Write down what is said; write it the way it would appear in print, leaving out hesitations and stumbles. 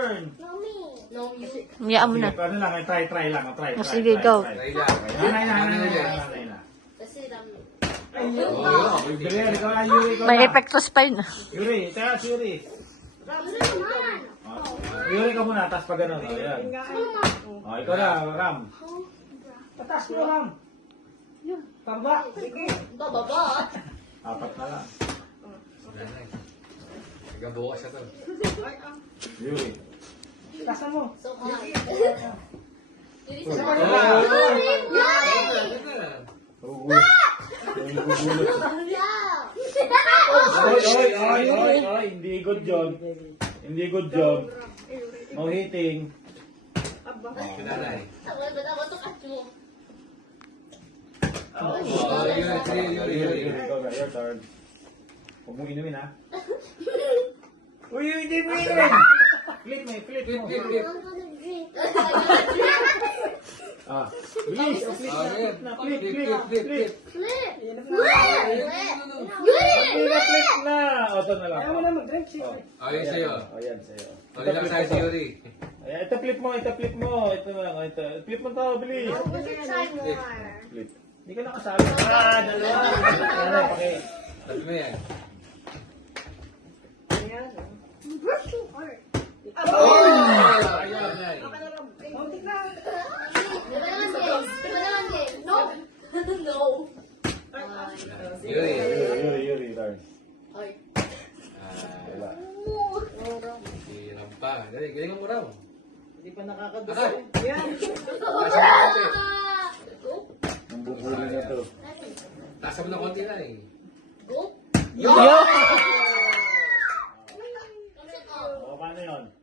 turn. No, you. Hayaan mo Sige, na. ano lang, try lang. Try. Sige, go. Try lang. Nanay na. Kasi Yuri, ikaw na, Yuri, ikaw May na. epektos pa yun. Yuri, tayo si Yuri. Yuri ka muna, tapos pa ganun. Ayan. Ikaw na, Ram. Patas mo, Ram. Tamba. Sige. bababa. Apat na lang. Nagabukas siya to. Yuri. Taas mo. So hard. Yuri, Oh, so oh, hard. Oy, hindi good job. Hindi good job. No hitting. Nanay. Ako ito catch mo. Yuri. Ikaw na, your turn. Huwag mong inumin, ha? Uy, hindi mo inumin! Flip mo. Ah, bilis. Flip na. Flip. Flip na. O, ito na lang. Ayun sa'yo. Ayan, sa'yo. Ayun lang sa'yo si Yuri. Ayan, ito flip mo. Ito na lang. Ito. Flip mo to, bilis. Flip. Hindi ka nakasabi. Dalawa. Ano, paki. Sabi mo yan. Ayun, Nay. No. No. Yuri. Yuri, turn. Ay. Wala. Hirap pa. Galingan mo raw. Hindi pa nakakagusto. Akay. Yan. Go. Ang bubuli na to. Tasa mo na konti na eh. Go. Yo!